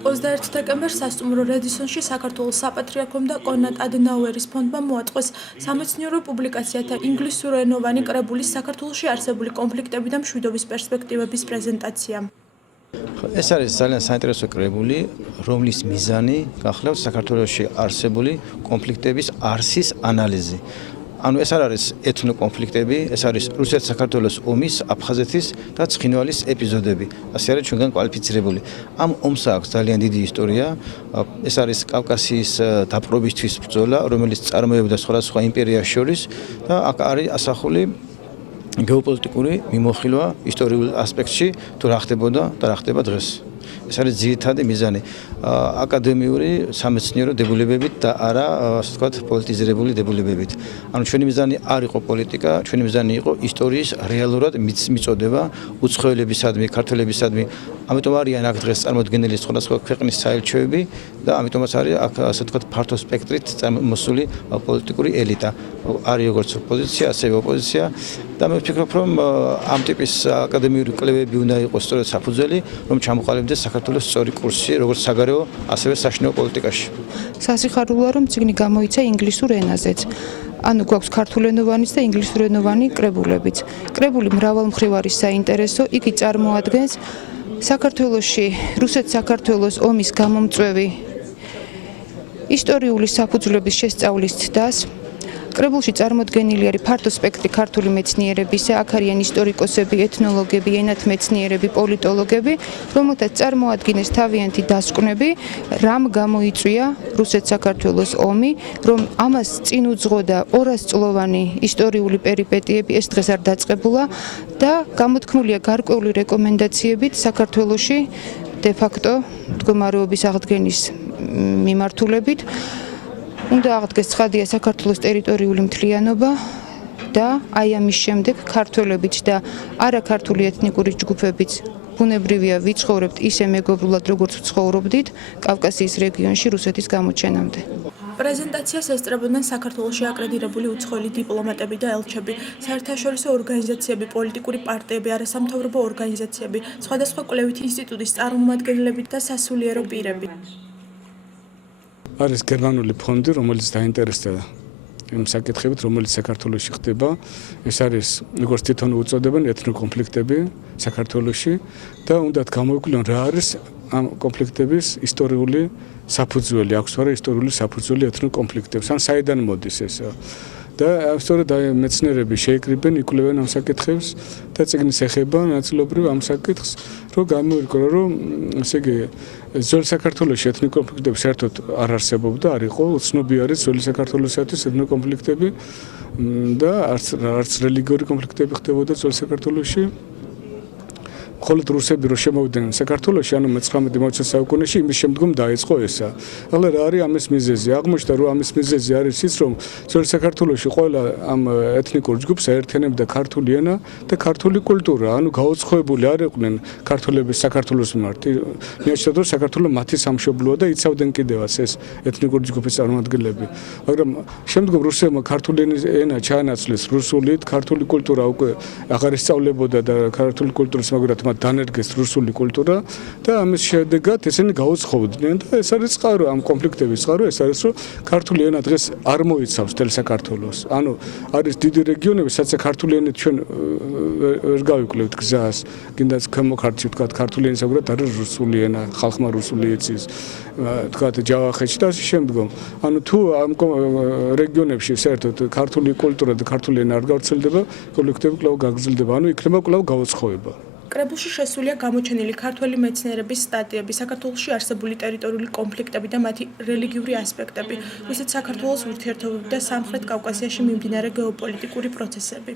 21 დეკემბერს სასტუმრო რედისონში საქართველოს საპატრიარქომ და კონრად ადენაუერის ფონდმა მოაწყვეს სამეცნიერო პუბლიკაციათა ინგლისურენოვანი კრებულის საქართველოში არსებული კონფლიქტები და მშვიდობის პერსპექტივების პრეზენტაცია. ეს არის ძალიან საინტერესო კრებული, რომლის მიზანი გახლავს საქართველოში არსებული კონფლიქტების არსის ანალიზი. ანუ ეს არ არის ეთნო კონფლიქტები, ეს არის რუსეთ-საქართველოს ომის, აფხაზეთის და ცხინვალის ეპიზოდები. ასე არის ჩვენგან კვალიფიცირებული. ამ ომს აქვს ძალიან დიდი ისტორია. ეს არის კავკასიის დაპყრობისთვის ბრძოლა, რომელიც წარმოებდა სხვადასხვა იმპერიას შორის და აქ არის ასახული გეოპოლიტიკური მიმოხილვა ისტორიულ ასპექტში, თუ რა ხდებოდა და რა ხდება დღეს. ეს არის ძირითადი მიზანი აკადემიური სამეცნიერო დებულებებით და არა ასე ვთქვათ პოლიტიზირებული დებულებებით. ანუ ჩვენი მიზანი არ იყო პოლიტიკა, ჩვენი მიზანი იყო ისტორიის რეალურად მიწოდება უცხოელებისადმი, ქართველებისადმი. ამიტომ არიან აქ დღეს წარმოდგენილი სხვადასხვა ქვეყნის საელჩოები და ამიტომაც არის აქ ასე ვთქვათ ფართო სპექტრით მოსული პოლიტიკური ელიტა. არის როგორც ოპოზიცია, ასევე ოპოზიცია და მე ვფიქრობ, რომ ამ ტიპის აკადემიური კვლევები უნდა იყოს სწორედ საფუძველი, რომ ჩამოყალიბდეს საქართველოს სწორი კურსი, როგორც საგარეო, ასევე საშინაო პოლიტიკაში. სასიხარულოა, რომ წიგნი გამოიცა ინგლისურ ენაზეც. ანუ გვაქვს ქართულენოვანიც და ინგლისურენოვანი კრებულებიც. კრებული მრავალმხრივ არის საინტერესო, იგი წარმოადგენს საქართველოში რუსეთ-საქართველოს ომის გამომწვევი ისტორიული საფუძვლების შესწავლის ცდას. კრებულში წარმოდგენილი არის ფართო სპექტრი ქართული მეცნიერებისა, აქ არიან ისტორიკოსები, ეთნოლოგები, ენათმეცნიერები, პოლიტოლოგები, რომელთაც წარმოადგენეს თავიანთი დასკვნები, რამ გამოიწვია რუსეთ-საქართველოს ომი, რომ ამას წინ უძღოდა 200 წლოვანი ისტორიული პერიპეტიები, ეს დღეს არ დაწყებულა და გამოთქმულია გარკვეული რეკომენდაციებით საქართველოში de facto მდგომარეობის აღდგენის მიმართულებით. უნდა აღდგეს ცხადია საქართველოს ტერიტორიული მთლიანობა და აი ამის შემდეგ ქართველებიც და არაქართული ეთნიკური ჯგუფებიც ბუნებრივია ვიცხოვრებთ ისე მეგობრულად როგორც ვცხოვრობდით კავკასიის რეგიონში რუსეთის გამოჩენამდე. პრეზენტაციას ესწრებოდნენ საქართველოში აკრედიტებული უცხოელი დიპლომატები და ელჩები, საერთაშორისო ორგანიზაციები, პოლიტიკური პარტიები, არასამთავრობო ორგანიზაციები, სხვადასხვა კვლევითი ინსტიტუტის წარმომადგენლები და სასულიერო პირები. არის გერმანული ფონდი, რომელიც დაინტერესდა იმ საკითხებით, რომელიც საქართველოში ხდება. ეს არის, როგორც თვითონ უწოდებენ, ეთნოკონფლიქტები საქართველოში და უნდათ გამოიკვლიონ რა არის ამ კონფლიქტების ისტორიული საფუძველი, აქვს თუ არა ისტორიული საფუძველი ეთნოკონფლიქტებს, ან საიდან მოდის ეს. და სწორედ მეცნიერები შეიკრიბნენ, იკვლევენ ამ საკითხებს და წიგნის ეხება ნაწილობრივ ამ საკითხს, რომ გამოირკვევა, რომ ესე იგი ძველ საქართველოში ეთნიკონფლიქტები საერთოდ არ არსებობდა, არ იყო, უცნობი არის ძველი საქართველოსათვის ეთნიკონფლიქტები და არც რელიგიური კონფლიქტები ხდებოდა ძველ საქართველოში. მხოლოდ რუსები რო შემოვიდნენ საქართველოში, ანუ მე-19 საუკუნეში, იმის შემდგომ დაიწყო ესა. ახლა რა არის ამის მიზეზი? აღმოჩნდა, რომ ამის მიზეზი არის ის, რომ ძველ საქართველოში ყველა ამ ეთნიკურ ჯგუფს აერთიანებდა ქართული ენა და ქართული კულტურა, ანუ გაუცხოებული არ იყვნენ ქართველების საქართველოს მიმართ. მიაჩნდათ, რომ საქართველო მათი სამშობლოა და იცავდნენ კიდევაც ეს ეთნიკური ჯგუფის წარმომადგენლები. მაგრამ შემდგომ რუსებმა ქართული ენა ჩაანაცვლეს რუსულით, ქართული კულტურა უკვე აღარ ისწავლებოდა და ქართული კულტურის მაგრად დანერგეს რუსული კულტურა და ამის შედეგად ესენი გაუცხოვდნენ და ეს არის წყარო ამ კონფლიქტების წყარო ეს არის რომ ქართული ენა დღეს არ მოიცავს თელ საქართველოს. ანუ არის დიდი რეგიონები, სადაც ქართული ენით ჩვენ ვერ გავიკვლებთ გზას, კიდაც ქვემოქართში ვთქვათ ქართული ენის აგრად არის რუსული ენა, ხალხმა რუსული იცის, ვთქვათ ჯავახეთში და ასე შემდგომ. ანუ თუ ამ რეგიონებში საერთოდ ქართული კულტურა და ქართული ენა არ გავრცელდება, კოლექტივი კვლავ გაგრძელდება, ანუ იქნება კვლავ გაუცხოება. კრებულში შესულია გამოჩენილი ქართველი მეცნიერების სტატიები, საქართველოში არსებული ტერიტორიული კონფლიქტები და მათი რელიგიური ასპექტები, რუსეთ-საქართველოს ურთიერთობები და სამხრეთ კავკასიაში მიმდინარე გეოპოლიტიკური პროცესები.